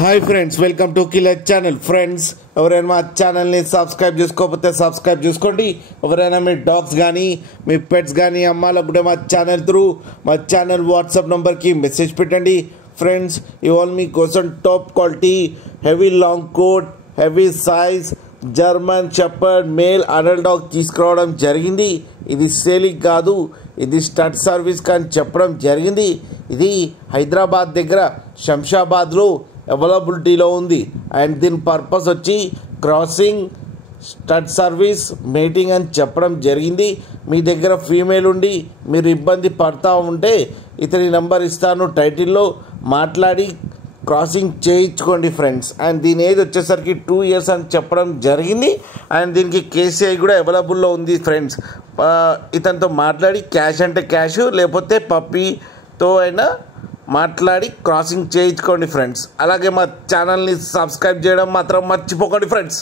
Hi friends, welcome to killer channel. Friends, ఎవరైనా మా ఛానల్ని సబ్స్క్రైబ్ చేసుకోకపోతే సబ్స్క్రైబ్ చేసుకోండి. ఎవరైనా మీ డాగ్స్ కానీ మీ పెట్స్ కానీ అమ్మాలనుకుంటే మా ఛానల్ వాట్సాప్ నెంబర్కి మెసేజ్ పెట్టండి. ఫ్రెండ్స్, ఇవాళ మీకోసం top quality heavy long coat, heavy size German shepherd male adult dog తీసుకురావడం జరిగింది. ఇది సేలింగ్ కాదు, ఇది స్టడ్ సర్వీస్ కానీ చెప్పడం జరిగింది. ఇది హైదరాబాద్ దగ్గర శంషాబాద్లో అవైలబిలిటీలో ఉంది. అండ్ దీని పర్పస్ వచ్చి క్రాసింగ్, స్టడ్ సర్వీస్, మేటింగ్ అని చెప్పడం జరిగింది. మీ దగ్గర ఫీమేల్ ఉండి మీరు ఇబ్బంది పడతా ఉంటే ఇతని నెంబర్ ఇస్తాను టైటిల్లో, మాట్లాడి క్రాసింగ్ చేయించుకోండి ఫ్రెండ్స్. అండ్ దీని ఏజ్ వచ్చేసరికి 2 years అని చెప్పడం జరిగింది. అండ్ దీనికి కేసీఐ కూడా అవైలబుల్లో ఉంది ఫ్రెండ్స్. ఇతనితో మాట్లాడి క్యాష్ అంటే క్యాష్, లేకపోతే పప్పీతో అయినా మాట్లాడి క్రాసింగ్ చేయించుకోండి ఫ్రెండ్స్. అలాగే మా ఛానల్ని సబ్స్క్రైబ్ చేయడం మాత్రం మర్చిపోకండి ఫ్రెండ్స్.